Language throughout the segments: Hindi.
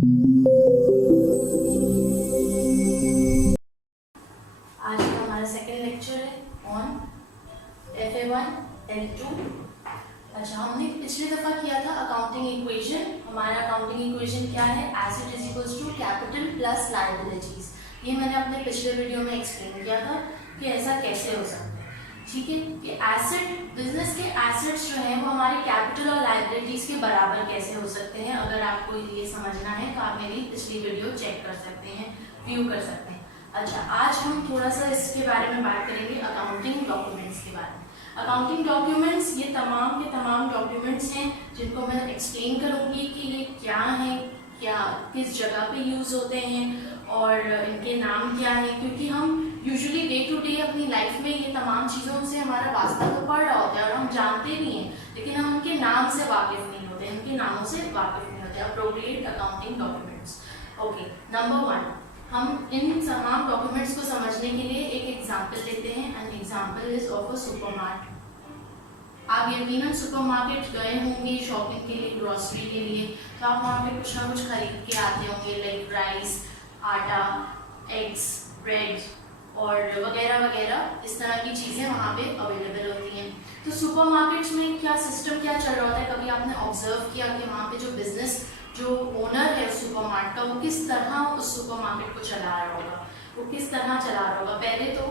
आज का हमारा सेकेंड लेक्चर है ऑन FA1 L2। अच्छा, हमने पिछली दफा किया था अकाउंटिंग इक्वेशन। हमारा अकाउंटिंग इक्वेशन क्या है? Asset is equals to capital plus liabilities. ये मैंने अपने पिछले वीडियो में एक्सप्लेन किया था कि ऐसा कैसे हो सकता है। ठीक है, कि एसेट, बिजनेस के एसेट्स जो हैं वो हमारे कैपिटल और लायबिलिटीज के बराबर कैसे हो सकते हैं। अगर आपको ये समझना है तो आप मेरी पिछली वीडियो चेक कर सकते हैं, व्यू कर सकते हैं। अच्छा, आज हम थोड़ा सा इसके बारे में बात करेंगे, अकाउंटिंग डॉक्यूमेंट्स के बारे में। अकाउंटिंग डॉक्यूमेंट्स ये तमाम के तमाम डॉक्यूमेंट्स हैं जिनको मैं एक्सप्लेन करूंगी कि ये क्या है, क्या किस जगह पे यूज़ होते हैं और इनके नाम क्या है। क्योंकि हम यूजुअली डे टू डे अपनी लाइफ में ये तमाम चीज़ों से हमारा वास्ता तो पड़ रहा होता है और हम जानते भी हैं, लेकिन हम उनके नाम से वाकिफ नहीं होते, उनके नामों से वाकिफ नहीं होते। Appropriate accounting documents. Okay, number 1, हम इन तमाम डॉक्यूमेंट्स को समझने के लिए एक एग्जाम्पल लेते हैं। An example is of a supermarket. आप यकीनन सुपरमार्केट गए होंगे शॉपिंग के लिए, ग्रोसरी के लिए, तो आप वहाँ पे कुछ ना कुछ खरीद के आते होंगे, लाइक राइस, आटा, एग्स, ब्रेड और वगैरह वगैरह। इस तरह की चीज़ें वहाँ पे अवेलेबल होती हैं। तो सुपरमार्केट्स में क्या सिस्टम क्या चल रहा होता है? कभी आपने ऑब्जर्व किया कि वहाँ पे जो बिजनेस, जो ओनर है उस सुपरमार्केट का, वो किस तरह उस सुपरमार्केट को चला रहा होगा, वो किस तरह चला रहा होगा? पहले तो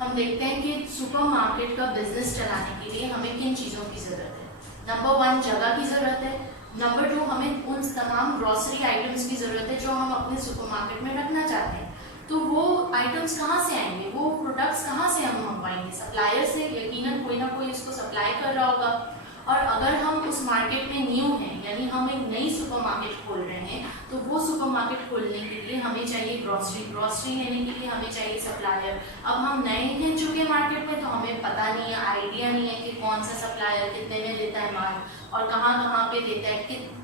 हम देखते हैं कि सुपरमार्केट का बिजनेस चलाने के लिए हमें किन चीज़ों की ज़रूरत है। नंबर 1, जगह की ज़रूरत है। नंबर 2, हमें उन तमाम ग्रॉसरी आइटम्स की ज़रूरत है जो हम अपने सुपरमार्केट में रखना चाहते हैं। तो वो आइटम्स कहाँ से आएंगे, वो प्रोडक्ट्स कहाँ से हम मंगवाएंगे? सप्लायर से। यकीनन कोई ना कोई इसको सप्लाई कर रहा होगा। और अगर हम उस मार्केट में न्यू हैं, यानी हम एक नई सुपरमार्केट खोल रहे हैं, तो वो सुपरमार्केट खोलने के लिए हमें चाहिए ग्रॉसरी लेने के लिए हमें चाहिए सप्लायर। अब हम नए हैं चुके मार्केट में, तो हमें पता नहीं है, आइडिया नहीं है कि कौन सा सप्लायर कितने में देता है माल और कहाँ कहाँ पे देता है,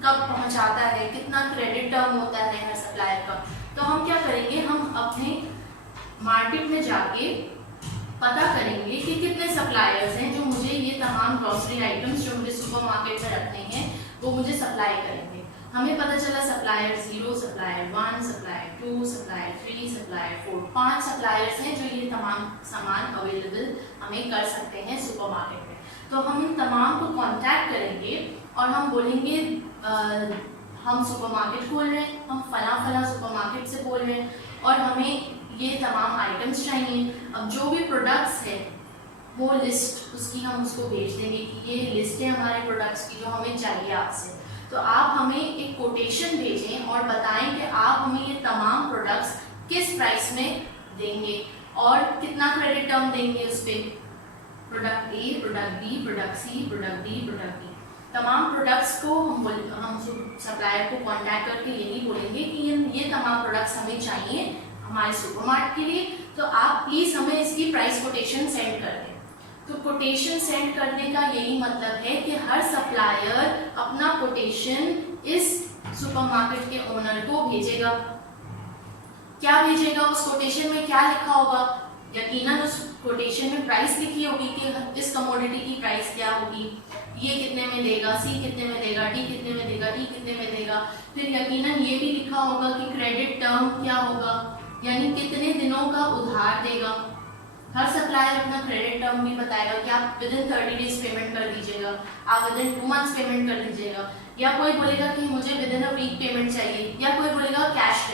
कब पहुँचाता है, कितना क्रेडिट टर्म होता है हर सप्लायर का। तो हम क्या करेंगे, हम अपने मार्केट में जाके पता करेंगे कि कितने सप्लायर्स हैं जो मुझे ये तमाम ग्रॉसरी आइटम्स जो मुझे सुपरमार्केट में रखने हैं वो मुझे सप्लाई करेंगे। हमें पता चला supplier 0, supplier 1, supplier 2, supplier 3, supplier 4, 5 suppliers हैं जो ये तमाम सामान अवेलेबल हमें कर सकते हैं सुपरमार्केट में। तो हम इन तमाम को कॉन्टैक्ट करेंगे और हम बोलेंगे हम सुपरमार्केट खोल रहे हैं, हम फला सुपरमार्केट से बोल रहे हैं और हमें ये तमाम आइटम्स चाहिए। अब जो भी प्रोडक्ट्स है वो लिस्ट उसकी हम उसको भेज देंगे कि ये लिस्ट है हमारे प्रोडक्ट्स की जो हमें चाहिए आपसे। तो आप हमें एक कोटेशन भेजें और बताएं कि आप हमें ये तमाम प्रोडक्ट्स किस प्राइस में देंगे और कितना क्रेडिट टर्म देंगे उस पर। Product A, product B, product C, product D, product D, तमाम प्रोडक्ट्स को हम सप्लायर को कांटेक्ट करके यही बोलेंगे कि ये तमाम प्रोडक्ट्स हमें चाहिए हमारे सुपरमार्केट के लिए, तो आप प्लीज़ हमें इसकी प्राइस कोटेशन सेंड कर दें। तो कोटेशन सेंड करने का यही मतलब है कि हर सप्लायर अपना कोटेशन इस सुपरमार्केट के ओनर को भेजेगा। क्या भेजेगा? उस कोटेशन में क्या लिखा होगा? यकीनन उस कोटेशन में प्राइस लिखी होगी कि इस कमोडिटी की प्राइस क्या होगी, ये कितने में देगा, सी कितने में देगा, डी कितने में देगा, डी कितने में देगा। फिर यकीनन ये भी लिखा होगा कि क्रेडिट टर्म क्या होगा, यानी कितने दिनों का उधार देगा। हर सप्लायर अपना क्रेडिट टर्म भी बताएगा कि आप विदिन 30 डेज पेमेंट कर दीजिएगा, आप विदिन 2 मंथ्स पेमेंट कर दीजिएगा, या कोई बोलेगा कि मुझे विदिन अ वीक पेमेंट चाहिए, या कोई बोलेगा कैश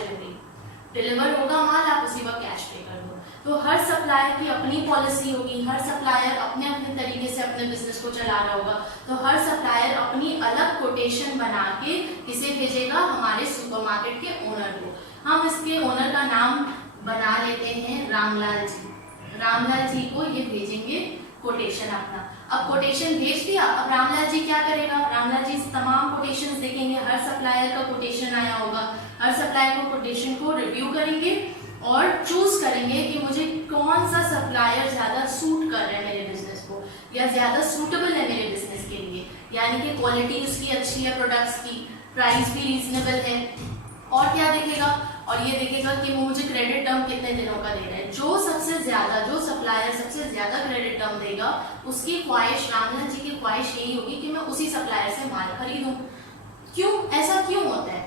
डिलीवर होगा माल, आप उसी वक्त कैश पे कर दो। तो हर सप्लायर की अपनी पॉलिसी होगी, हर सप्लायर अपने अपने तरीके से अपने बिजनेस को चला रहा होगा। तो हर सप्लायर अपनी अलग कोटेशन बना के इसे भेजेगा हमारे सुपरमार्केट के ओनर को। हम इसके ओनर का नाम बना लेते हैं रामलाल जी। रामलाल जी को ये भेजेंगे कोटेशन अपना। अब कोटेशन भेज दिया, अब रामलाल जी क्या करेगा? रामलाल जी तमाम कोटेशंस देखेंगे, हर सप्लायर का कोटेशन आया होगा, हर सप्लायर को कोटेशन को रिव्यू करेंगे और चूज करेंगे कि मुझे कौन सा सप्लायर ज्यादा सूट कर रहा है मेरे बिजनेस को, या ज्यादा सूटेबल है मेरे बिजनेस के लिए, यानी कि क्वालिटी उसकी अच्छी है प्रोडक्ट्स की, प्राइस भी रीजनेबल है। और क्या देखेगा? और ये देखेगा कि वो मुझे क्रेडिट टर्म कितने दिनों का दे रहा है। जो सप्लायर सबसे ज्यादा क्रेडिट टर्म देगा उसकी ख्वाहिश, रामलाल जी की ख्वाहिश यही होगी कि मैं उसी सप्लायर से माल खरीदूं। क्यों ऐसा क्यों होता है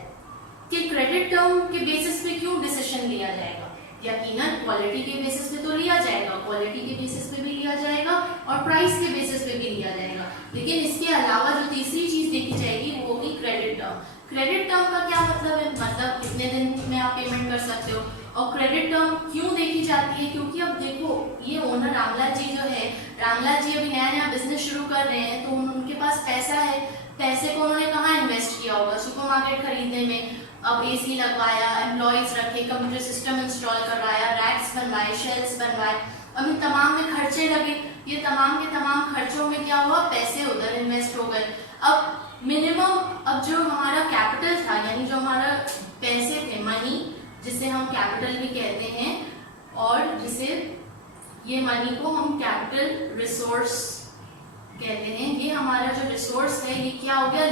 कि क्रेडिट टर्म के बेसिस पे क्यों डिसीजन लिया जाएगा? यकीनन क्वालिटी के बेसिस पे तो लिया जाएगा, क्वालिटी के बेसिस पे भी लिया जाएगा और प्राइस के बेसिस पे भी लिया जाएगा, लेकिन इसके अलावा जो तीसरी चीज देखी जाएगी वो होगी क्रेडिट टर्म। क्रेडिट टर्म का क्या मतलब है? मतलब कितने दिन में आप पेमेंट कर सकते हो। और क्रेडिट टर्म क्यों देखी जाती है? क्योंकि अब देखो ये ओनर रामलाल जी जो है, रामलाल जी अभी नया नया बिजनेस शुरू कर रहे हैं, तो उनके पास पैसा है, पैसे को उन्होंने कहाँ इन्वेस्ट किया होगा? सुपरमार्केट खरीदने में। अब एसी लगवाया, एम्प्लॉयज रखे, कंप्यूटर सिस्टम इंस्टॉल करवाया, रैक्स बनवाए, शेल्फ्स बनवाए, अब इन तमाम में खर्चे लगे, ये तमाम के तमाम खर्चों में क्या हुआ? पैसे उधर इन्वेस्ट हो गए। अब मिनिमम, अब जो हमारा कैपिटल था, यानी जो हमारा पैसे थे, मनी, जिसे हम कैपिटल भी कहते हैं, और जिसे ये मनी को हम कैपिटल रिसोर्स कहते हैं, ये हमारा जो रिसोर्स है ये क्या हो गया?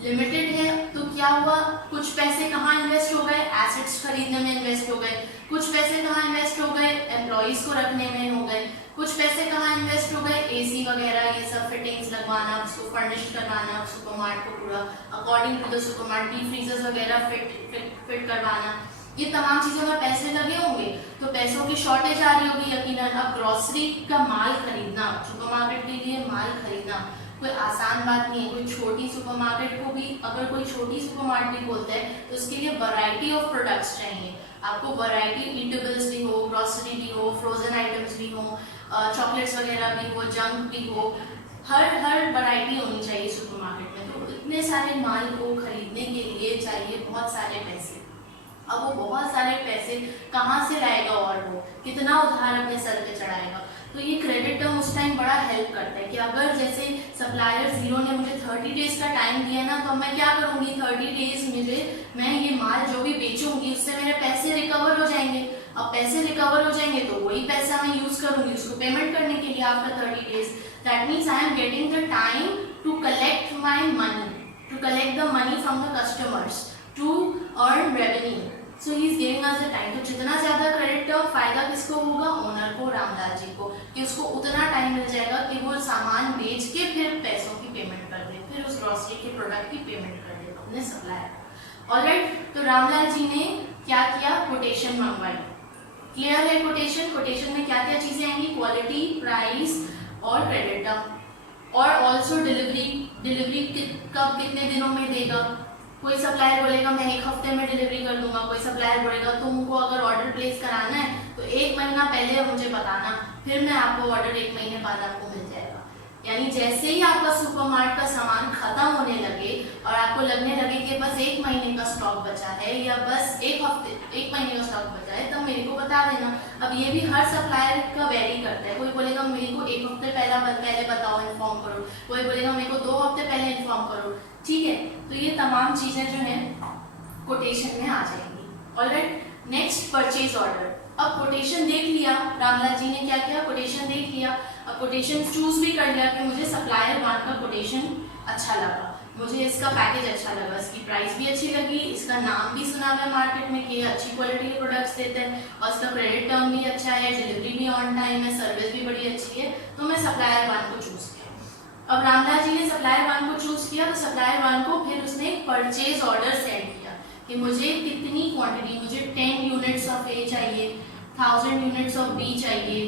लिमिटेड है। तो क्या हुआ? कुछ पैसे कहाँ इन्वेस्ट हो गए? एसेट्स खरीदने में इन्वेस्ट हो गए। कुछ पैसे कहाँ इन्वेस्ट हो गए? एम्प्लॉइज को रखने में हो गए। कुछ पैसे कहाँ इन्वेस्ट हो गए? एसी वगैरह ये सब फिटिंग्स लगवाना, उसको फर्निश करवाना, सुपरमार्ट को पूरा according to the supermart, deep freezers वगैरह फिट करवाना, ये तमाम चीजों में पैसे लगे होंगे, तो पैसों की शॉर्टेज आ रही होगी यकीनन। अब ग्रोसरी का माल खरीदना, सुपरमार्केट के लिए माल खरीदना कोई आसान बात नहीं है। कोई छोटी सुपरमार्केट को भी, अगर कोई छोटी सुपरमार्केट बोलता है तो उसके लिए वैरायटी ऑफ प्रोडक्ट्स चाहिए। आपको वैरायटी, ईटेबल्स भी हो, ग्रोसरी भी हो, फ्रोजन आइटम्स भी हो, चॉकलेट्स वगैरह भी हो, जंक भी हो, हर वैरायटी होनी चाहिए सुपरमार्केट में। तो इतने सारे माल को खरीदने के लिए चाहिए बहुत सारे पैसे। अब वो बहुत सारे पैसे कहाँ से लाएगा और वो कितना उधार अपने सर पे चढ़ाएगा? तो ये क्रेडिट टर्म उस टाइम बड़ा हेल्प करता है कि अगर जैसे सप्लायर जीरो ने मुझे 30 डेज का टाइम दिया ना, तो मैं क्या करूँगी? 30 डेज मैं ये माल जो भी बेचूंगी उससे मेरे पैसे रिकवर हो जाएंगे। अब पैसे रिकवर हो जाएंगे तो वही पैसा मैं यूज करूंगी उसको पेमेंट करने के लिए after 30 days. That means I am getting the time to collect my money, to collect the money from the customers, to earn revenue. So he is giving us the time. तो जितना ज्यादा क्रेडिट टर्म, फायदा किसको होगा? ओनर को, रामलाल जी को, कि उसको उतना टाइम मिल जाएगा कि वो सामान बेच के फिर पैसों की पेमेंट कर दे, फिर उस ग्रोसरी के प्रोडक्ट की पेमेंट कर दे अपने सप्लायर। ऑलराइट, तो रामलाल जी ने क्या किया? कोटेशन मंगवाई। क्लियर है कोटेशन? कोटेशन में क्या क्या चीजें आएंगी? क्वालिटी, प्राइस और क्रेडिट टर्म, और ऑल्सो डिलीवरी कब, कितने दिनों में देगा। कोई सप्लायर बोलेगा मैं 1 हफ्ते में डिलीवरी कर दूंगा, कोई सप्लायर बोलेगा तुमको अगर ऑर्डर प्लेस कराना है तो 1 महीना पहले मुझे बताना, फिर मैं आपको ऑर्डर 1 महीने बाद आपको मिल जाएगा। यानी जैसे ही आपका सुपरमार्केट का सामान खत्म होने लगे और आपको लगने लगे कि बस 1 महीने का स्टॉक बचा है या बस 1 महीने का स्टॉक बचा है, तब मेरे को बता देना। अब ये भी हर सप्लायर का वेरी करता है। कोई बोलेगा मेरे को 1 हफ्ते पहले बताओ, इन्फॉर्म करो। कोई बोलेगा मेरे को 2 हफ्ते पहले इन्फॉर्म करो। ठीक है, तो ये तमाम चीजें जो है कोटेशन में आ जाएंगी। Alright, next purchase order. अब कोटेशन देख लिया, रामलाल जी ने क्या किया? कोटेशन देख लिया। अब कोटेशन चूज भी कर लिया कि मुझे सप्लायर 1 का कोटेशन अच्छा लगा, मुझे इसका पैकेज अच्छा लगा, इसकी प्राइस भी अच्छी लगी, इसका नाम भी सुना मैं मार्केट में कि अच्छी क्वालिटी के प्रोडक्ट्स देते हैं और इसका क्रेडिट टर्म भी अच्छा है, डिलीवरी भी ऑन टाइम है, सर्विस भी बड़ी अच्छी है, तो मैं सप्लायर 1 को चूज किया। अब रामलाल जी ने सप्लायर 1 को चूज किया, तो सप्लायर 1 को फिर उसने परचेज ऑर्डर सेंड किया कि मुझे कितनी क्वांटिटी, मुझे 10 यूनिट्स ऑफ ए चाहिए, 1000 यूनिट्स ऑफ बी चाहिए,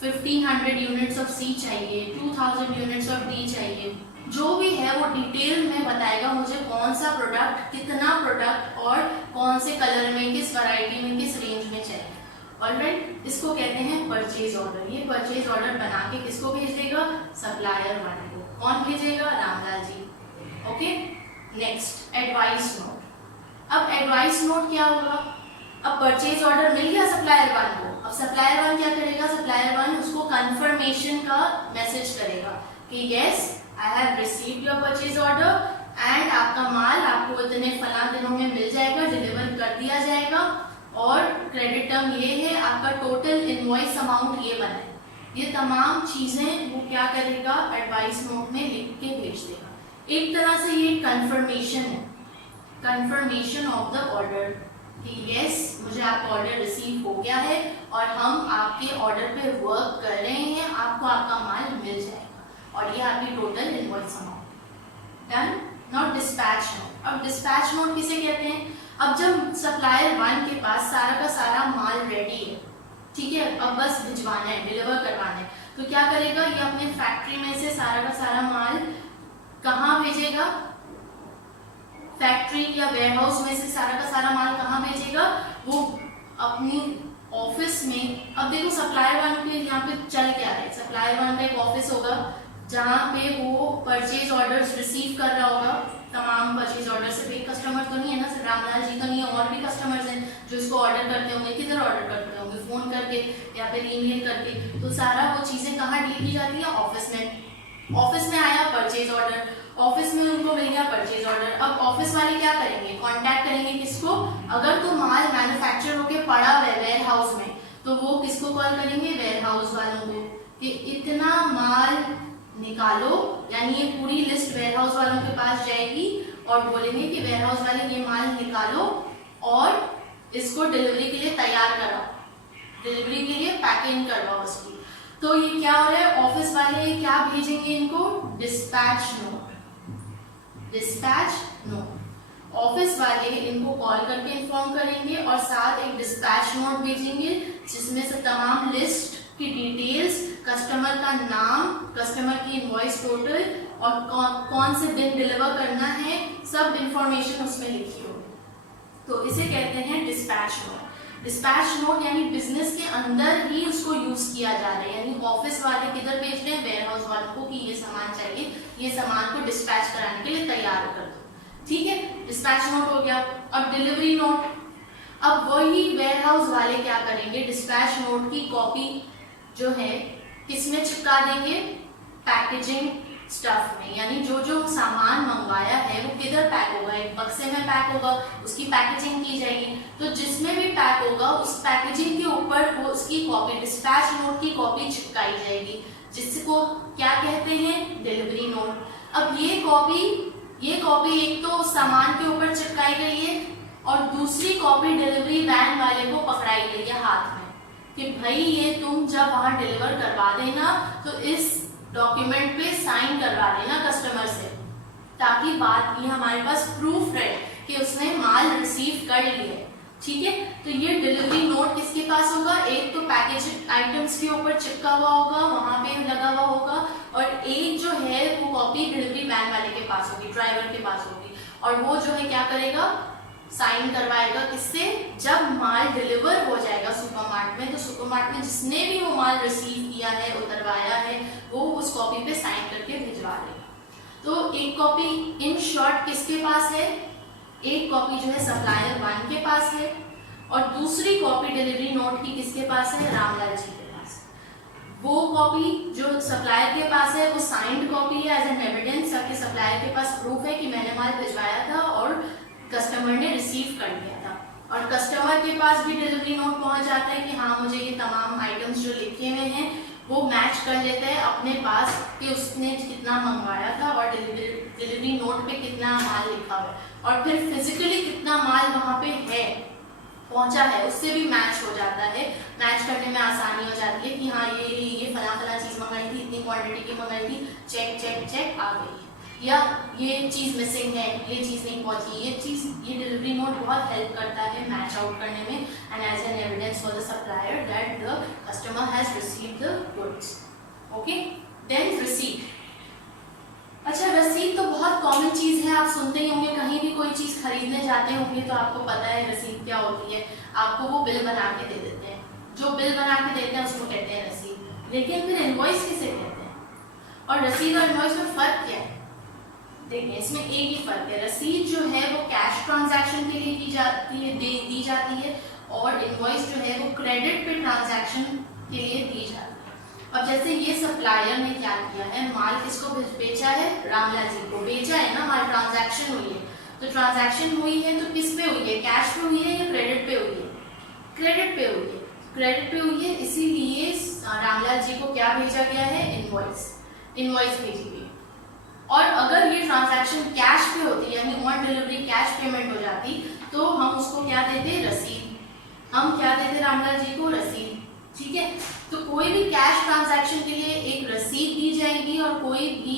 1500 यूनिट्स ऑफ सी चाहिए, 2000 यूनिट्स ऑफ डी चाहिए। जो भी है वो डिटेल में बताएगा मुझे कौन सा प्रोडक्ट, कितना प्रोडक्ट और कौन से कलर में, किस वैरायटी में, किस रेंज में चाहिए। ऑलराइट, इसको कहते हैं परचेज ऑर्डर। ये परचेज ऑर्डर बना के किसको भेज देगा? सप्लायर 1 को। कौन भेजेगा? Ramlal ji. Okay, next advice note. अब एडवाइस नोट क्या होगा? अब परचेज ऑर्डर मिल गया सप्लायर 1 को। अब सप्लायर 1 क्या करेगा? सप्लायर 1 उसको कंफर्मेशन का मैसेज करेगा कि yes I have received your purchase order and आपका माल आपको इतने फला दिनों में मिल जाएगा, डिलीवर कर दिया जाएगा और क्रेडिट टर्म ये है, आपका टोटल इनवॉइस अमाउंट ये बना है। ये तमाम चीजें वो क्या करेगा? एडवाइस नोट में लिख के भेज देगा। एक तरह से ये कंफर्मेशन है, कंफर्मेशन ऑफ द ऑर्डर कि यस मुझे आपका ऑर्डर रिसीव हो गया है और हम आपके ऑर्डर पे वर्क कर रहे हैं, आपको आपका माल मिल जाएगा और ये आपकी total invoice amount. Done, not dispatch note. अब डिस्पैच नोट किसे कहते हैं? अब जब सप्लायर 1 के पास सारा का सारा माल रेडी है, ठीक है, अब बस भिजवाना है, डिलीवर करवाना है, तो क्या करेगा? ये अपने फैक्ट्री में से सारा का सारा माल कहाँ भेजेगा? फैक्ट्री या वेयरहाउस में से सारा का सारा माल कहाँ भेजेगा? वो अपनी ऑफिस में। अब देखो सप्लायर 1 के यहाँ पे चल क्या रहा है? सप्लायर 1 का एक ऑफिस होगा जहाँ पे वो परचेज ऑर्डर्स रिसीव कर रहा होगा, तमाम परचेज ऑर्डर। सिर्फ एक कस्टमर तो नहीं है ना, सिर्फ रामलाल जी तो नहीं है, और भी कस्टमर्स हैं जो इसको ऑर्डर करते होंगे। किधर ऑर्डर करते होंगे? फोन करके या फिर ईमेल करके। तो सारा वो चीजें कहाँ डील की जाती है? ऑफिस में। ऑफिस में आया परचेज ऑर्डर, ऑफिस में उनको मिल गया परचेज ऑर्डर। अब ऑफिस वाले क्या करेंगे? कांटेक्ट करेंगे किसको? अगर तो माल मैन्युफैक्चर होके पड़ा हुआ है वेयर हाउस में, तो वो किसको कॉल करेंगे? वेयर हाउस वालों को, कि इतना माल निकालो। यानी ये पूरी लिस्ट वेयर हाउस वालों के पास जाएगी और बोलेंगे कि वेयर हाउस वाले ये माल निकालो और इसको डिलीवरी के लिए तैयार कराओ, डिलीवरी के लिए पैकिंग करवाओ उसकी। तो ये क्या हो रहा है? ऑफिस वाले क्या भेजेंगे इनको? Dispatch note. Dispatch note office वाले इनको कॉल करके इन्फॉर्म करेंगे और साथ एक डिस्पैच नोट भेजेंगे जिसमें से तमाम लिस्ट की डिटेल्स, कस्टमर का नाम, कस्टमर की इनवॉइस टोटल और कौन से दिन डिलीवर करना है, सब इंफॉर्मेशन उसमें लिखी हो। तो इसे कहते हैं डिस्पैच नोट। डिस्पैच नोट यानी बिजनेस के अंदर ही उसको यूज किया जा रहा है, यानी ऑफिस वाले किधर भेज रहे हैं? वेयर हाउस वालों को, कि ये सामान चाहिए, ये सामान को डिस्पैच कराने के लिए तैयार कर दो। ठीक है, डिस्पैच नोट हो गया। अब डिलीवरी नोट। अब वही वेयर हाउस वाले क्या करेंगे? डिस्पैच नोट की कॉपी जो है किसमें चिपका देंगे? पैकेजिंग स्टफ में। यानी जो जो सामान मंगवाया है वो किधर पैक होगा? एक बक्से में पैक होगा, उसकी पैकेजिंग की जाएगी। तो जिसमें भी पैक होगा उस पैकेजिंग के ऊपर वो उसकी कॉपी, डिस्पैच नोट की कॉपी चिपकाई जाएगी, जिसको क्या कहते हैं? Delivery note. अब ये कॉपी एक तो सामान के ऊपर चिपकाई गई है और दूसरी कॉपी डिलीवरी वैन वाले को पकड़ाई गई है हाथ में, कि भाई ये तुम जब वहां डिलीवर करवा देना तो इस डॉक्यूमेंट पे साइन करवा देना कस्टमर से, ताकि बात ये हमारे पास प्रूफ रहे कि उसने माल रिसीव कर लिया है। ठीक है, तो ये डिलीवरी नोट किसके पास होगा? एक तो पैकेज आइटम्स के ऊपर चिपका हुआ होगा, वहां पे लगा हुआ होगा, और एक जो है वो कॉपी डिलीवरी वैन वाले के पास होगी, ड्राइवर के पास होगी, और वो जो है क्या करेगा? साइन करवाएगा किससे? जब माल डिलीवर हो जाएगा सुपरमार्ट में, तो सुपरमार्ट में जिसने भी वो माल रिसीव किया है, उतरवाया है, वो उस कॉपी पे साइन करके भिजवा देगा। तो एक कॉपी इन शॉर्ट किसके पास है? एक कॉपी जो है सप्लायर 1 के पास है और दूसरी कॉपी डिलीवरी नोट की किसके पास है? रामलाल जी के पास। वो कॉपी जो सप्लायर के पास है वो साइंड कॉपी है एज एन एविडेंस, ताकि सप्लायर के पास प्रूफ है कि मैंने माल भिजवाया था और कस्टमर ने रिसीव कर लिया था। और कस्टमर के पास भी डिलीवरी नोट पहुंच जाता है कि हाँ मुझे ये तमाम आइटम्स जो लिखे हुए हैं वो मैच कर लेते हैं अपने पास कि उसने कितना मंगवाया था और डिलीवरी नोट पे कितना माल लिखा हुआ है, और फिर फिजिकली कितना माल वहाँ पे है, पहुंचा है, उससे भी मैच हो जाता है। मैच करने में आसानी हो जाती है कि हाँ ये फला चीज मंगाई थी, इतनी क्वांटिटी की मंगाई थी, चेक आ गई है, या ये चीज मिसिंग है, ये चीज नहीं पहुंची, ये डिलीवरी नोट बहुत हेल्प करता है मैच आउट करने में, and as an evidence for the supplier that the customer has received the goods. Okay, then receipt. अच्छा, रसीद तो बहुत कॉमन चीज है, आप सुनते ही होंगे, कहीं भी कोई चीज खरीदने जाते होंगे तो आपको पता है रसीद क्या होती है। आपको वो बिल बना के दे देते हैं, जो बिल बना के देते हैं उसको कहते हैं रसीद। लेकिन फिर इनवॉइस किसे कहते हैं? और रसीद और इनवॉइस में फर्क क्या है? देखिए, इसमें एक ही फर्क है, रसीद जो है वो कैश ट्रांजैक्शन के लिए दी जाती है और इनवॉइस जो है वो क्रेडिट पे ट्रांजैक्शन के लिए दी जाती है। अब जैसे ये सप्लायर ने क्या किया है, माल किसको बेचा है? रामलाल जी को बेचा है ना, माल ट्रांजैक्शन हुई है। तो ट्रांजैक्शन हुई है तो किस पे हुई है? कैश पे हुई है या क्रेडिट पे हुई है? क्रेडिट पे हुई है। क्रेडिट पे हुई है, इसीलिए रामलाल जी को क्या भेजा गया है? इनवॉइस भेजी गई। और अगर ये ट्रांजैक्शन कैश पे होती, यानी ऑन डिलीवरी कैश पेमेंट हो जाती, तो हम उसको क्या देते? रसीद। हम क्या देते रामलाल जी को? रसीद। ठीक है, तो कोई भी कैश ट्रांजैक्शन के लिए एक रसीद दी जाएगी और कोई भी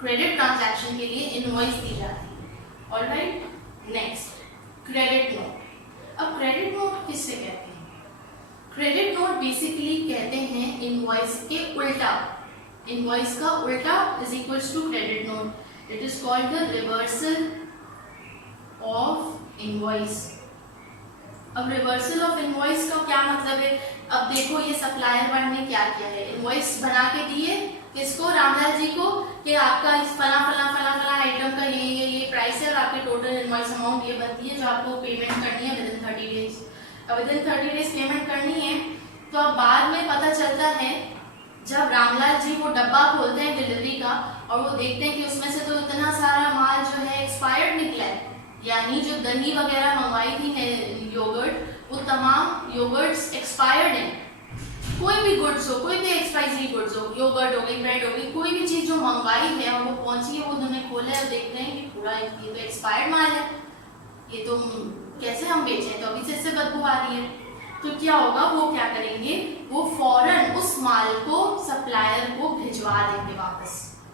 क्रेडिट ट्रांजैक्शन के लिए इनवॉइस दी जाती है। Alright, next credit note. अब क्रेडिट नोट किससे कहते हैं? क्रेडिट नोट बेसिकली कहते हैं इनवॉइस के उल्टा, इनवॉइस का उल्टा is equals to credit note. It is called the reversal of invoice. अब रिवर्सल ऑफ इनवॉइस का क्या मतलब है? अब देखो ये सप्लायर वन ने क्या किया है, इनवॉइस बना के दिए किसको? रामलाल जी को, कि आपका इस फला फला फला फला आइटम का ये प्राइस है और आपकी टोटल इनवॉइस अमाउंट ये बनती है जो आपको पेमेंट करनी है विदिन 30 डेज। अब विदिन 30 डेज पेमेंट करनी है, तो अब बाद में पता चलता है जब रामलाल जी वो डब्बा खोलते हैं डिलीवरी का और वो देखते हैं कि उसमें से तो इतना सारा माल जो है एक्सपायर्ड निकला है, यानी जो दही वगैरह मंगवाई थी योगर्ट, वो तमाम योगर्ट्स एक्सपायर्ड हैं। कोई भी गुड्स हो, कोई भी एक्सपायरी गुड्स हो, योगर्ट हो गई, ब्रेड हो गई, कोई भी चीज जो मंगवाई है और वो पहुंची है, वो उन्होंने खोला है और देख रहे हैं कि पूरा ये तो एक्सपायर्ड माल है, ये तो कैसे हम बेचें, तो अभी से इससे बदबू आ रही है। तो क्या होगा, वो क्या करेंगे, वो फौरन उस माल को सप्लायर को भिजवा देंगे, वापस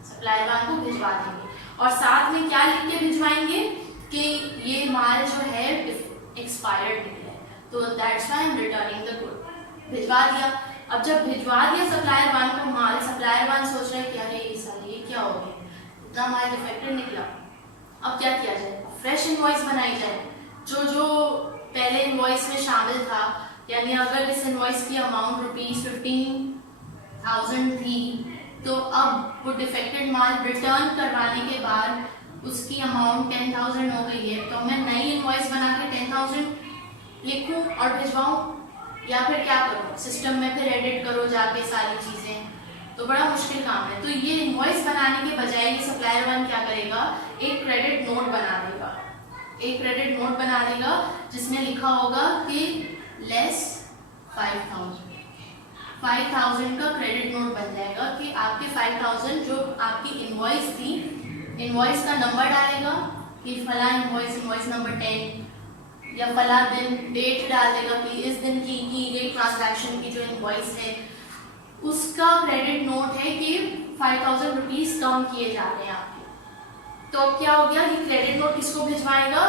सप्लायर वाले को भिजवा देंगे और साथ में क्या लिख के भिजवाएंगे कि ये माल जो है एक्सपायर्ड निकला है, तो that's why I am returning the good. भिजवा दिया। अब जब भिजवा दिया सप्लायर वन को माल, सप्लायर वन सोच रहा है कि अरे ये क्या हो गया, इतना माल डिफेक्टेड निकला, अब क्या किया जाए? फ्रेश इनवॉइस बनाई जाए, जो जो पहले इनवॉइस में शामिल था, यानी अगर इस इनवॉइस की अमाउंट ₹15,000 थी, तो अब वो डिफेक्टेड माल रिटर्न करवाने के बाद उसकी अमाउंट 10,000 हो गई है, तो मैं नई इनवॉइस बना के 10,000 लिखूं और भिजवाऊं, या फिर क्या करो, सिस्टम में फिर एडिट करो जाके सारी चीजें, तो बड़ा मुश्किल काम है। तो ये इनवॉइस बनाने के बजाय ये सप्लायर वन क्या करेगा, एक क्रेडिट नोट बना देगा, एक क्रेडिट नोट बना देगा जिसमें लिखा होगा कि लेस 5,000 का क्रेडिट नोट बन जाएगा कि आपके 5,000 जो आपकी इनवॉइस थी, इनवॉइस का नंबर डालेगा कि फला इनवॉइस नंबर 10 या फला दिन, डेट डाल देगा कि इस दिन की गई ट्रांजैक्शन की जो इनवॉइस है उसका क्रेडिट नोट है कि 5,000 रुपीज कम किए जा रहे हैं आपके। तो क्या हो गया, ये क्रेडिट नोट किसको भिजवाएगा?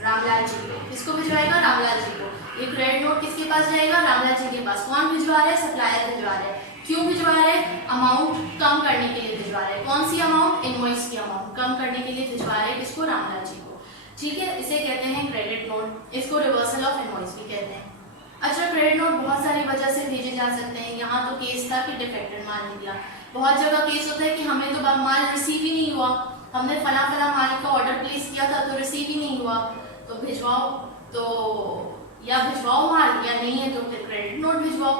रामलाल जी को। किसको भिजवाएगा? रामलाल जी को। ये क्रेडिट नोट किसके पास जाएगा? रामलाल जी के पास। कौन भिजवा रहा है? सप्लायर भिजवा रहा है। क्यों भिजवा रहा है? अमाउंट कम करने के लिए भिजवा रहा है। कौन सी अमाउंट? इनवॉइस की अमाउंट कम करने के लिए भिजवा रहे हैं किसको? रामलाल जी को। ठीक है, इसे कहते हैं क्रेडिट नोट, इसको रिवर्सल ऑफ इनवॉइस भी कहते हैं। अच्छा, क्रेडिट नोट बहुत सारी वजह से भेजे जा सकते हैं। यहाँ तो केस था कि डिफेक्टेड माल निकला, बहुत जगह केस होता है कि हमें तो माल रिसीव ही नहीं हुआ, हमने फला फला माल का ऑर्डर प्लेस किया था तो रिसीव ही नहीं हुआ, तो भिजवाओ, तो या भिजवाओ माल, या नहीं है तो फिर क्रेडिट नोट भिजवाओ,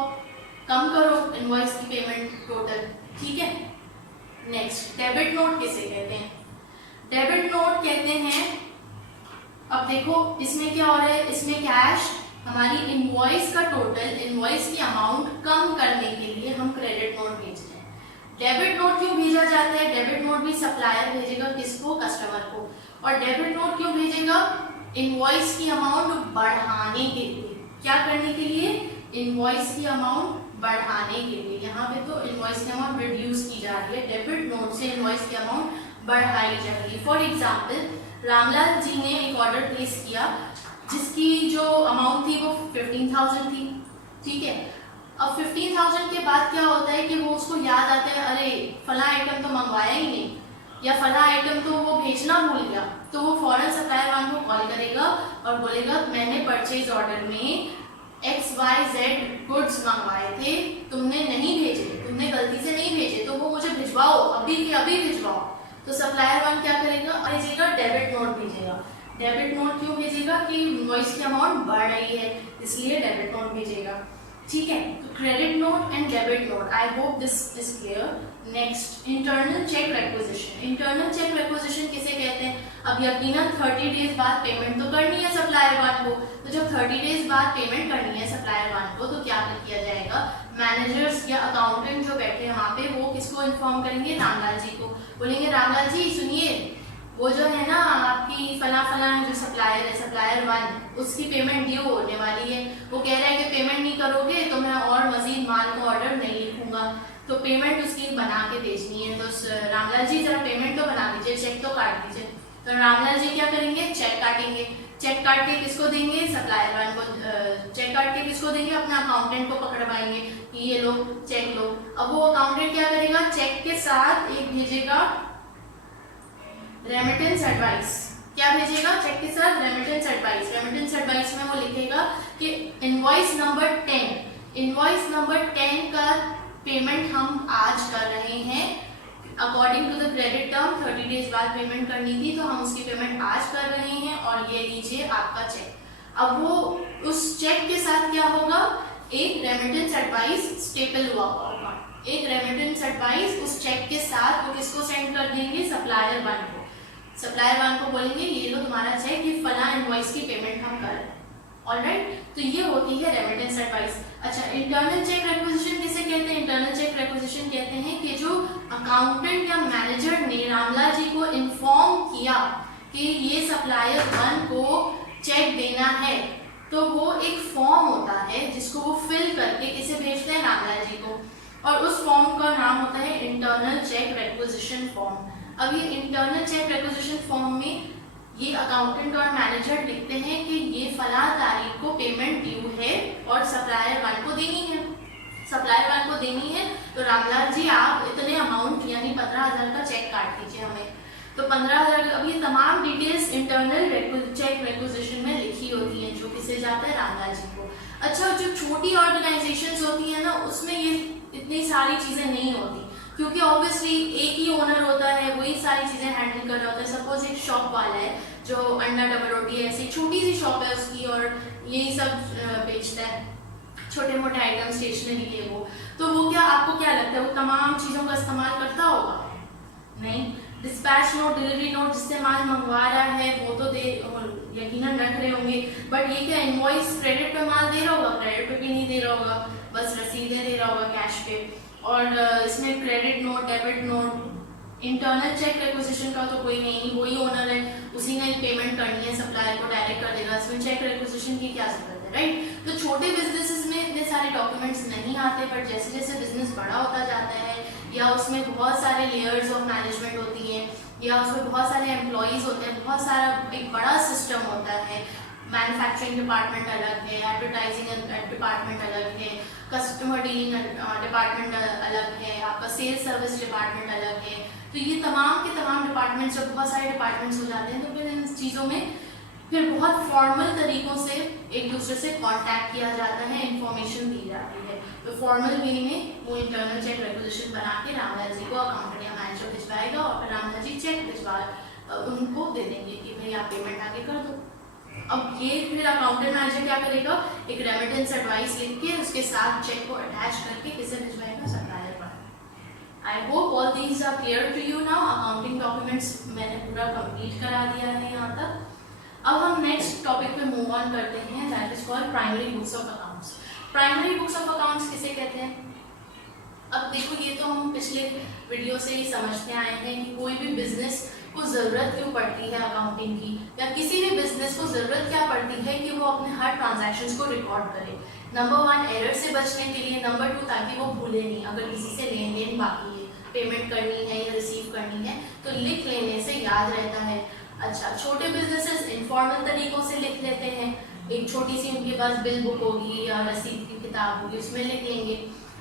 कम करो इनवॉइस की पेमेंट टोटल। ठीक है, नेक्स्ट डेबिट नोट किसे कहते हैं? डेबिट नोट कहते हैं, अब देखो इसमें क्या हो रहा है, इसमें कैश हमारी इनवॉइस का टोटल, इनवॉइस की अमाउंट कम करने के लिए हम क्रेडिट नोट भेज रहे हैं। डेबिट नोट क्यों भेजा जाता है? डेबिट नोट भी सप्लायर भेजेगा किसको? कस्टमर को। और डेबिट नोट क्यों भेजेगा? इनवॉइस की अमाउंट बढ़ाने के लिए। क्या करने के लिए? इनवॉइस की अमाउंट बढ़ाने के लिए। यहाँ पे तो इनवॉइस की अमाउंट रिड्यूस की जा रही है, डेबिट नोट से इनवॉइस की अमाउंट बढ़ाई जा रही है। फॉर एग्जाम्पल, रामलाल जी ने एक ऑर्डर प्लेस किया जिसकी जो अमाउंट थी वो 15,000 थी। ठीक है, अब 15,000 के बाद क्या होता है कि वो उसको याद आता है, अरे फला आइटम तो मंगवाया ही नहीं, या फला आइटम तो वो भेजना भूल गया, तो वो फौरन सप्लायर वन को कॉल करेगा और बोलेगा मैंने परचेज ऑर्डर में XYZ गुड्स मंगवाए थे, तुमने नहीं भेजे, तुमने गलती से नहीं भेजे, तो वो मुझे भिजवाओ, अभी के अभी भिजवाओ। तो सप्लायर वन क्या करेगा? और भेजेगा डेबिट नोट भेजेगा। डेबिट नोट क्यों भेजेगा? कि इनवॉइस की अमाउंट बढ़ रही है, इसलिए डेबिट नोट भेजेगा। ठीक है, तो credit note and debit note, I hope this is clear. Next, internal check requisition. Internal check requisition किसे कहते हैं? अब यकीनन 30 डेज बाद पेमेंट तो करनी है सप्लायर वन को, तो जब 30 डेज बाद पेमेंट करनी है सप्लायर वन को, तो क्या किया जाएगा? मैनेजर्स या अकाउंटेंट जो बैठे हैं वहाँ पे, वो किसको इन्फॉर्म करेंगे? रामलाल जी को। बोलेंगे रामलाल जी सुनिए, वो जो है ना आपकी फला फला जो सप्लायर है, सप्लायर वन, उसकी पेमेंट ड्यू होने वाली है, वो कह रहा है कि पेमेंट नहीं करोगे तो मैं और मजीद माल का ऑर्डर नहीं लिखूंगा, तो पेमेंट उसकी बना के भेजनी है। तो रामलाल जी जरा पेमेंट तो बना दीजिए, चेक तो काट दीजिए। तो रामलाल जी क्या करेंगे? चेक काटेंगे, चेक काट के किसको देंगे, सप्लायर वन को, चेक काट के किसको देंगे, अपने अकाउंटेंट को पकड़वाएंगे कि ये लो चेक लो। अब वो अकाउंटेंट क्या करेगा, चेक के साथ एक भेजेगा रेमिटेंस एडवाइस। क्या भेजेगा, चेक के साथ रेमिटेंस एडवाइस। रेमिटेंस एडवाइस में वो लिखेगा कि इनवॉइस नंबर 10 का पेमेंट हम आज कर रहे हैं according to the credit term. 30 days बाद पेमेंट करनी थी तो हम उसकी पेमेंट आज कर रहे हैं और ये लीजिए आपका चेक। अब वो उस चेक के साथ क्या होगा, एक रेमिटेंस एडवाइस स्टेपल हुआ होगा। एक रेमिटेंस एडवाइस उस चेक के साथ वो किसको सेंड कर देंगे, सप्लायर वन को। सप्लायर वन को बोलेंगे ये लो तुम्हारा चेक, ये फला इनवॉइस की पेमेंट हम कर रहे हैं। ऑलराइट, तो ये होती है रेमिटेंस एडवाइस। अच्छा, इंटरनल चेक रिक्विजिशन किसे कहते हैं, इंटरनल चेक रिक्विजिशन कहते हैं कि जो अकाउंटेंट या मैनेजर ने रामलाल जी को इन्फॉर्म किया कि ये सप्लायर वन को चेक देना है, तो वो एक फॉर्म होता है जिसको वो फिल करके किसे भेजते हैं, रामलाल जी को, और उस फॉर्म का नाम होता है इंटरनल चेक रिक्विजिशन फॉर्म। अब ये इंटरनल चेक रिक्विजिशन फॉर्म में ये अकाउंटेंट और मैनेजर लिखते हैं कि ये फला तारीख को पेमेंट ड्यू है और सप्लायर वन को देनी है। सप्लायर वन को देनी है तो रामलाल जी आप इतने अमाउंट यानी 15,000 का चेक काट दीजिए हमें। तो 15,000। अब ये तमाम डिटेल्स इंटरनल चेक रिक्विजिशन में लिखी होती हैं जो किसे जाता है, रामलाल जी को। अच्छा, जो छोटी ऑर्गेनाइजेशंस होती है ना, उसमें ये इतनी सारी चीजें नहीं होती क्योंकि ऑब्वियसली एक ही ओनर होता है, वही सारी चीजें हैंडल कर रहा होता है। सपोज एक शॉप वाला है जो अंडा डबल रोटी ऐसी छोटी सी शॉप है उसकी और यही सब बेचता है, छोटे मोटे आइटम, स्टेशनरी ये वो, तो वो क्या, आपको क्या लगता है वो तमाम चीजों का इस्तेमाल करता होगा? नहीं। डिस्पैच नोट, डिलीवरी नोट जिससे माल मंगवा रहा है वो तो दे यकीनन रख रहे होंगे, बट ये क्या इनवॉइस क्रेडिट पे माल दे रहा होगा? क्रेडिट पे भी नहीं दे रहा होगा, बस रसीदें दे रहा होगा कैश पे। और इसमें credit note, debit note, internal check requisition का तो कोई नहीं, वही ओनर है, उसी ने पेमेंट करनी है, सप्लायर को डायरेक्ट कर देगा, इसमें चेक रिक्विजिशन की क्या जरूरत है, राइट। तो छोटे बिजनेसेस में इतने सारे डॉक्यूमेंट्स नहीं आते, बट जैसे जैसे बिजनेस बड़ा होता जाता है या उसमें बहुत सारे लेयर्स ऑफ मैनेजमेंट होती हैं या उसमें बहुत सारे एम्प्लॉयज़ होते हैं, बहुत सारा एक बड़ा सिस्टम होता है, मैन्युफैक्चरिंग डिपार्टमेंट अलग है, एडवर्टाइजिंग डिपार्टमेंट अलग है, कस्टमर डीलिंग डिपार्टमेंट अलग है, आपका सेल्स सर्विस डिपार्टमेंट अलग है। तो ये तमाम के तमाम डिपार्टमेंट्स, जब बहुत सारे डिपार्टमेंट्स हो जाते हैं तो फिर इन चीज़ों में फिर बहुत फॉर्मल तरीक़ों से एक दूसरे से कांटेक्ट किया जाता है, इंफॉर्मेशन दी जाती है। तो फॉर्मल वे में वो इंटरनल चेक रिक्विजिशन बना के रामलाल जी को अकाउंटेंट या मैनेजर भिजवाएगा और फिर रामलाल जी चेक भिजवा उनको दे देंगे कि भाई आप पेमेंट आगे कर दो। अब ये फिर अकाउंटेंट मैनेजर क्या करेगा, एक रेमिटेंस एडवाइस लिख के उसके साथ चेक को अटैच करके किसे भिजवाएगा, सप्लायर पर। I hope all these are clear to you now. Accounting documents मैंने पूरा कंप्लीट करा दिया है यहाँ तक। अब हम नेक्स्ट टॉपिक पे मूव ऑन करते हैं, that is called primary books of accounts. Primary books of accounts किसे कहते हैं? अब देखो, ये तो हम पिछले वीडियो से ही समझते आए हैं कि कोई भी बिजनेस को ज़रूरत क्यों पड़ती है अकाउंटिंग की, या किसी भी बिजनेस को ज़रूरत क्या पड़ती है कि वो अपने हर ट्रांजैक्शंस को रिकॉर्ड करे। नंबर 1 एरर से बचने के लिए, नंबर 2 ताकि वो भूले नहीं, अगर किसी से लेन देन बाकी है, पेमेंट करनी है या रिसीव करनी है तो लिख लेने से याद रहता है। अच्छा, छोटे बिजनेसेस इनफॉर्मल तरीक़ों से लिख लेते हैं, एक छोटी सी उनके पास बिल बुक होगी या रसीद की किताब होगी, उसमें लिख लेंगे।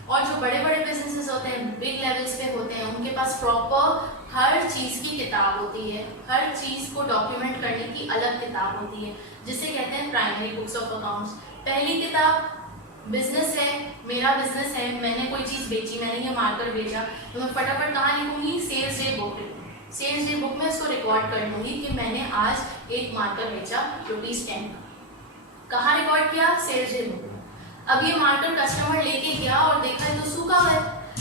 और जो बड़े बड़े बिजनेसेस होते हैं, बिग लेवल्स पे होते हैं, उनके पास प्रॉपर हर चीज़ की किताब होती है, हर चीज़ को डॉक्यूमेंट करने की अलग किताब होती है, जिसे कहते हैं प्राइमरी बुक्स ऑफ अकाउंट्स। पहली किताब बिजनेस है, मेरा बिजनेस है, मैंने कोई चीज़ बेची, मैंने ये मार्कर बेचा, तो मैं फटाफट कहाँ लिखूंगी, sales day book. Sales day book में इसको रिकॉर्ड कर लूँगी कि मैंने आज एक मार्कर बेचा ₹10 का। कहाँ रिकॉर्ड किया? सेल्स डे बुक में। अब ये मार्कर कस्टमर लेके गया और देखा तो सूखा है,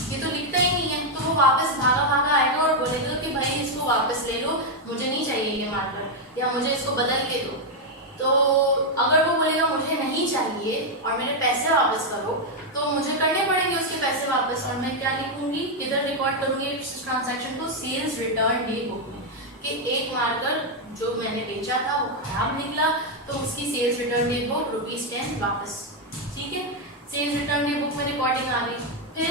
ये तो लिखता ही नहीं है, तो वो वापस भागा आएगा और बोलेगा कि भाई इसको वापस ले लो, मुझे नहीं चाहिए ये मार्कर, या मुझे इसको बदल के दो। तो अगर वो बोलेगा मुझे नहीं चाहिए और मेरे पैसे वापस करो, तो मुझे करने पड़ेंगे उसके पैसे वापस। और मैं क्या लिखूंगी, इधर रिकॉर्ड करूंगी इस ट्रांजैक्शन को सेल्स रिटर्न डे बुक में, कि एक मार्कर जो मैंने बेचा था वो खराब निकला, तो उसकी सेल्स रिटर्न डे बुक ₹10 वापस। ठीक है, सेल्स रिटर्न डे बुक में रिकॉर्डिंग आ गई। फिर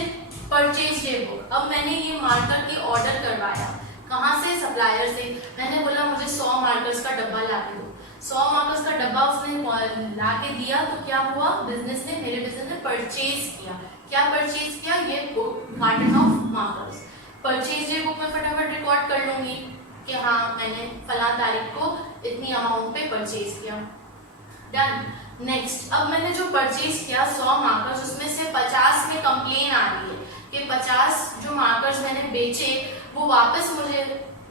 परचेज डे बुक, अब मैंने ये मार्कर की ऑर्डर करवाया, कहाँ से? सप्लायर से। मैंने बोला मुझे 100 मार्कर्स का डब्बा ला के दो, 100 मार्कर्स का डब्बा उसने ला के दिया, तो क्या हुआ, बिजनेस ने, मेरे बिजनेस ने परचेज किया। क्या परचेज किया? ये कार्टन ऑफ मार्कर्स। परचेज ये बुक में फटाफट रिकॉर्ड कर लूंगी कि हाँ मैंने फला तारीख को इतनी अमाउंट पे परचेज किया। डन। नेक्स्ट, अब मैंने जो परचेज किया 100 मार्कर्स, उसमें से 50 में कंप्लेन आ रही है कि 50 जो मार्कर्स मैंने बेचे वो वापस मुझे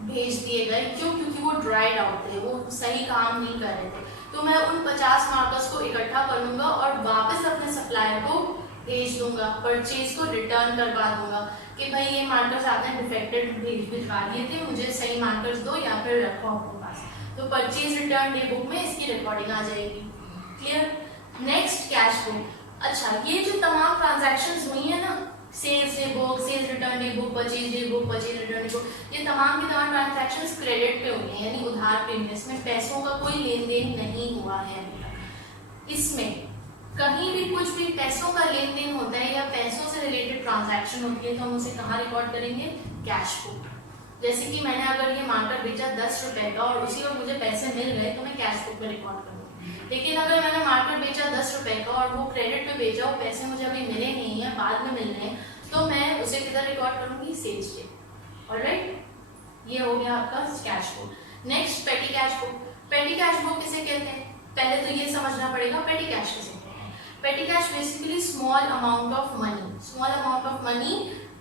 भेज दिए गए। क्यों? क्योंकि वो ड्राइड आउट थे, वो सही काम नहीं कर रहे थे। तो मैं उन 50 मार्कर्स को इकट्ठा कर लूंगा और वापस अपने सप्लायर को भेज दूंगा, परचेज को रिटर्न करवा दूंगा कि भाई ये मार्कर्स आपने डिफेक्टेड भिजवा दिए थे, मुझे सही मार्कर्स दो या फिर रखो अपने पास। तो परचेज रिटर्न डे बुक में इसकी रिकॉर्डिंग आ जाएगी। क्लियर? Next, cash book. अच्छा, ये जो तमाम ट्रांजैक्शंस हुई है ना, sales day book, sales return day book, purchase day book, purchase return day book, ये तमाम की तमाम ट्रांजैक्शंस क्रेडिट पे हुई हैं, यानी उधार पे, इसमें पैसों का कोई लेन देन नहीं हुआ है अभी तक। इसमें कहीं भी कुछ भी पैसों का लेन देन होता है या पैसों से रिलेटेड ट्रांजैक्शन होती है तो हम उसे कहाँ रिकॉर्ड करेंगे? Cash book. जैसे कि मैंने अगर ये मार्कर बेचा 10 रुपए का और उसी वक्त मुझे पैसे मिल गए तो मैं कैश बुक पे रिकॉर्ड करूँगी। लेकिन अगर मैंने मार्कर बेचा 10 रुपए का और वो क्रेडिट पे बेचा, वो पैसे मुझे अभी मिले नहीं है, बाद में मिल रहे हैं, तो मैं उसे किधर रिकॉर्ड करूँगी? Sales day. ऑलराइट, ये हो गया आपका कैश बुक। नेक्स्ट, पेटी कैश बुक। पेटी कैश बुक किसे कहते हैं? पहले तो ये समझना पड़ेगा पेटी कैश किसे कहते हैं। पेटी cash basically small amount of money, small amount of money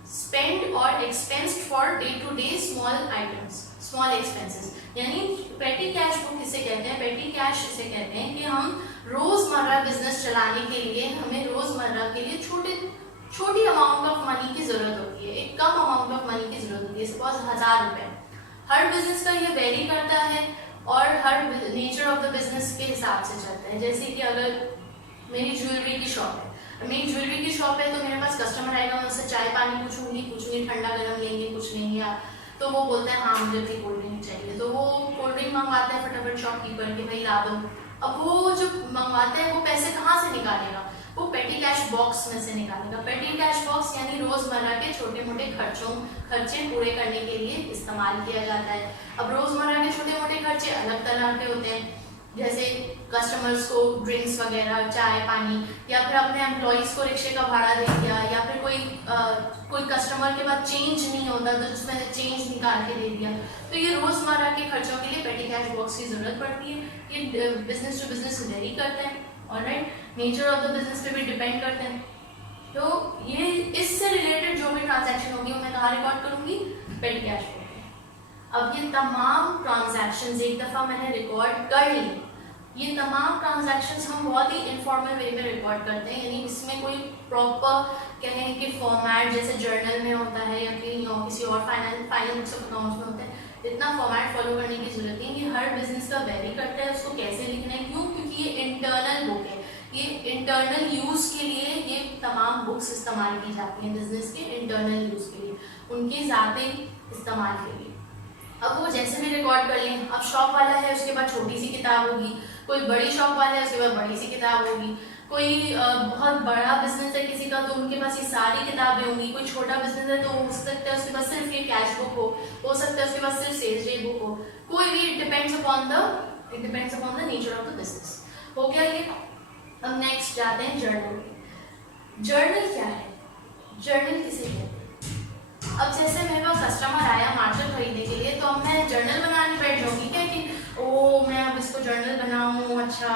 spent or expensed for day to day small items, small expenses। यानी पेटी कैश बुक किसे कहते हैं? पेटी कैश इसे कहते हैं कि हम रोजमर्रा बिजनेस चलाने के लिए, हमें रोजमर्रा के लिए छोटी अमाउंट ऑफ मनी की जरूरत होती है, एक कम अमाउंट ऑफ मनी की जरूरत होती है। सपोज 1000 रुपए। हर बिजनेस का ये वेरी करता है और her nature of the business के हिसाब से चलता है। जैसे कि अगर मेरी ज्वेलरी की शॉप है, मेरी ज्वेलरी की शॉप है तो मेरे पास कस्टमर आएगा, मैं उससे चाय पानी पूछूंगी ठंडा गर्म लेंगे कुछ लेंगे आप, तो वो बोलते हैं हाँ मुझे भी कोल्ड ड्रिंक चाहिए, तो वो कोल्ड ड्रिंक मंगवाते हैं फटाफट शॉपकीपर के, भाई ला दो। अब वो जो मंगवाते हैं वो पैसे कहाँ से निकालेगा? वो पेटी कैश बॉक्स में से निकालेगा। पेटी कैश बॉक्स यानी रोजमर्रा के छोटे मोटे खर्चे पूरे करने के लिए इस्तेमाल किया जाता है। अब रोजमर्रा के छोटे मोटे खर्चे अलग तरह के होते हैं, जैसे कस्टमर्स को ड्रिंक्स वगैरह, चाय पानी, या फिर अपने एम्प्लॉइज को रिक्शे का भाड़ा दे दिया, या फिर कोई कस्टमर के पास चेंज नहीं होता तो उसमें से चेंज निकाल के दे दिया। तो ये रोजमर्रा के खर्चों के लिए पेटी कैश बॉक्स की जरूरत पड़ती है। ये बिजनेस टू बिजनेस वेरी करते हैं, alright, nature of the business पे भी डिपेंड करते हैं। तो ये इससे रिलेटेड जो भी ट्रांजैक्शन होगी वो मैं कहाँ रिकॉर्ड करूंगी? पेटी कैश बॉक्स। अब ये तमाम ट्रांजैक्शंस एक दफ़ा मैंने रिकॉर्ड कर ली, ये तमाम ट्रांजैक्शंस हम बहुत ही इनफॉर्मल वे में रिकॉर्ड करते हैं, यानी इसमें कोई प्रॉपर कहें कि फॉर्मेट जैसे जर्नल में होता है या किसी और फाइनल बुक्स ऑफ अकाउंट्स में होता है, इतना फॉर्मेट फॉलो करने की जरूरत नहीं। ये हर बिजनेस का वेरी करता है उसको कैसे लिखना है। क्यों? क्योंकि ये इंटरनल बुक है, ये इंटरनल यूज के लिए ये तमाम बुक्स इस्तेमाल की जाती हैं, बिजनेस के इंटरनल यूज के लिए, उनके ज़ाती इस्तेमाल के लिए। अब वो जैसे भी रिकॉर्ड कर लें। अब शॉप वाला है उसके बाद छोटी सी किताब होगी, कोई बड़ी शॉप वाला है उसके बाद बड़ी सी किताब होगी, कोई बहुत बड़ा बिजनेस है किसी का तो उनके पास ये सारी किताबें होंगी, कोई छोटा बिजनेस है तो हो सकता है उसके पास सिर्फ ये कैश बुक हो सकता है उसके पास सिर्फ सेल्स डे बुक हो, कोई भी it depends upon the nature of the business. हो गया ये। अब नेक्स्ट जाते हैं जर्नल। जर्नल क्या है? जर्नल किसे कहते हैं? अब जैसे मेरे पास कस्टमर आया मार्कर खरीदने के लिए, तो अब मैं जर्नल बनाने बैठ जाऊंगी क्या कि मैं अब इसको जर्नल बनाऊं, अच्छा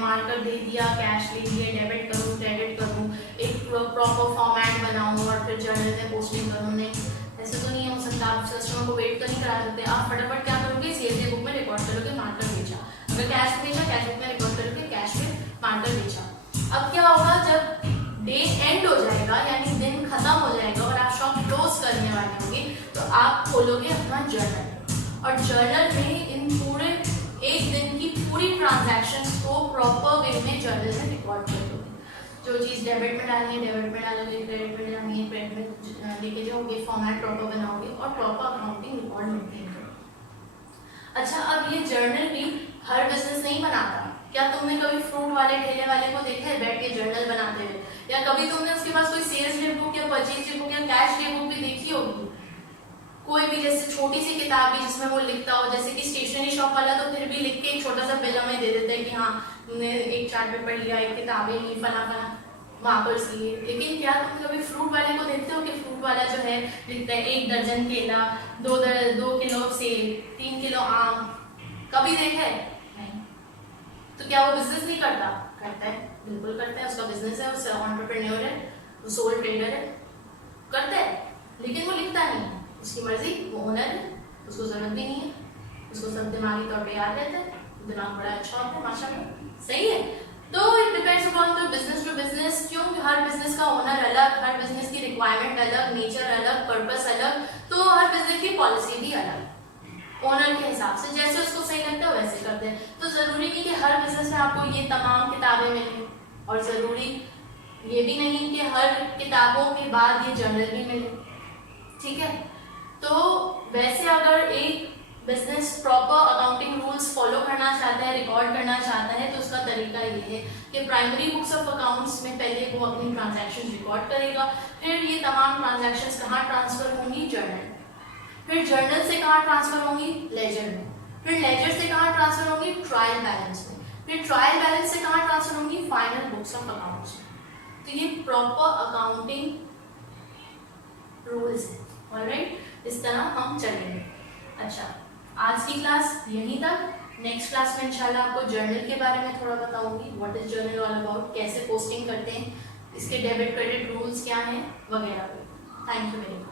मार्कर दे दिया, कैश ले दिया, डेबिट करूं, क्रेडिट करूं, एक प्रॉपर फॉर्मेट बनाऊं और फिर जर्नल में पोस्टिंग करूं। नहीं, ऐसे तो नहीं हो सकता। आप कस्टमर को वेट तो नहीं करा सकते। आप फटाफट क्या करोगे? सेल्स डे बुक में रिकॉर्ड करोगे मार्कर बेचा, अगर कैश बेचा कैश बुक में रिकॉर्ड करोगे कैश में मार्कर बेचा। अब क्या होगा? जब डे एंड हो जाएगा यानी दिन खत्म हो जाएगा और आप शॉप क्लोज करने वाले होंगे तो आप खोलोगे अपना जर्नल, और जर्नल में इन पूरे एक दिन की पूरी ट्रांजैक्शंस को प्रॉपर वे में जर्नल में रिकॉर्ड कर दोगे। जो चीज़ डेबिट में डालनी है डेबिट में डालोगे, क्रेडिट में डालनी है क्रेडिट में लेके जाओगे, फॉर्मेट प्रॉपर बनाओगे और प्रॉपर अकाउंटिंग रिकॉर्ड मेंटेन करोगे। अच्छा, अब ये जर्नल भी हर बिजनेस नहीं बनाता। क्या तुमने कभी फ्रूट वाले ठेले वाले को देखा है बैठ के जर्नल बनाते हुए? या कभी तुमने उसके पास कोई सेल्स डे बुक या परचेज डे बुक या कैश डे बुक भी देखी होगी? कोई भी जैसे छोटी सी किताब भी जिसमें वो लिखता हो, जैसे कि स्टेशनरी शॉप वाला तो फिर भी लिख के एक छोटा सा बिल हमें दे देता है कि हाँ तुमने एक चार्ट पेपर लिया, एक किताबें ली, फला फला मार्कर्स लिए। लेकिन क्या तुम कभी फ्रूट वाले को देखते हो कि फ्रूट वाला जो है लिखता है 1 दर्जन केला, 2 किलो सेब, 3 किलो आम? कभी देखा है? नहीं। तो क्या वो बिजनेस नहीं करता? करता है, बिल्कुल करता है। उसका बिजनेस है, उसका एंटरप्रेन्योर है, वो सोल ट्रेडर है, करता है। लेकिन वो लिखता नहीं है, उसकी मर्जी, वो ओनर है, उसको जरूरत भी नहीं है, उसको सब दिमागी तौर पे याद रहता है, दिमाग बड़ा अच्छा होता है माशाल्लाह, सही है। तो it depends upon the business to business. क्यों? हर बिजनेस का ओनर अलग, हर बिजनेस की रिक्वायरमेंट अलग, नेचर अलग, पर्पस अलग, तो हर बिजनेस की पॉलिसी भी अलग। ओनर के हिसाब से जैसे उसको सही लगता है वैसे करते हैं। तो जरूरी नहीं कि हर बिजनेस में आपको ये तमाम किताबें मिलें, और जरूरी ये भी नहीं कि हर किताबों के बाद ये जर्नल भी मिले, ठीक है। तो वैसे अगर एक business proper accounting rules follow करना चाहता है, रिकॉर्ड करना चाहता है, तो उसका तरीका ये है कि प्राइमरी बुक्स ऑफ अकाउंट्स में पहले वो अपनी ट्रांजैक्शंस रिकॉर्ड करेगा, फिर ये तमाम ट्रांजैक्शंस कहाँ ट्रांसफर होंगी? जर्नल। फिर जर्नल से कहाँ ट्रांसफर होंगी? लेजर में। फिर लेजर से कहाँ ट्रांसफर होंगी? ट्रायल बैलेंस में। फिर ट्रायल बैलेंस से कहाँ ट्रांसफर होंगी? फाइनल बुक्स ऑफ अकाउंट्स में। तो ये प्रॉपर अकाउंटिंग रूल्स है, ऑलराइट। इस तरह हम चलेंगे। अच्छा, आज की क्लास यहीं तक। नेक्स्ट क्लास में इंशाल्लाह आपको जर्नल के बारे में थोड़ा बताऊंगी, what is journal all about, कैसे पोस्टिंग करते हैं, इसके डेबिट क्रेडिट रूल्स क्या हैं वगैरह। Thank you very much.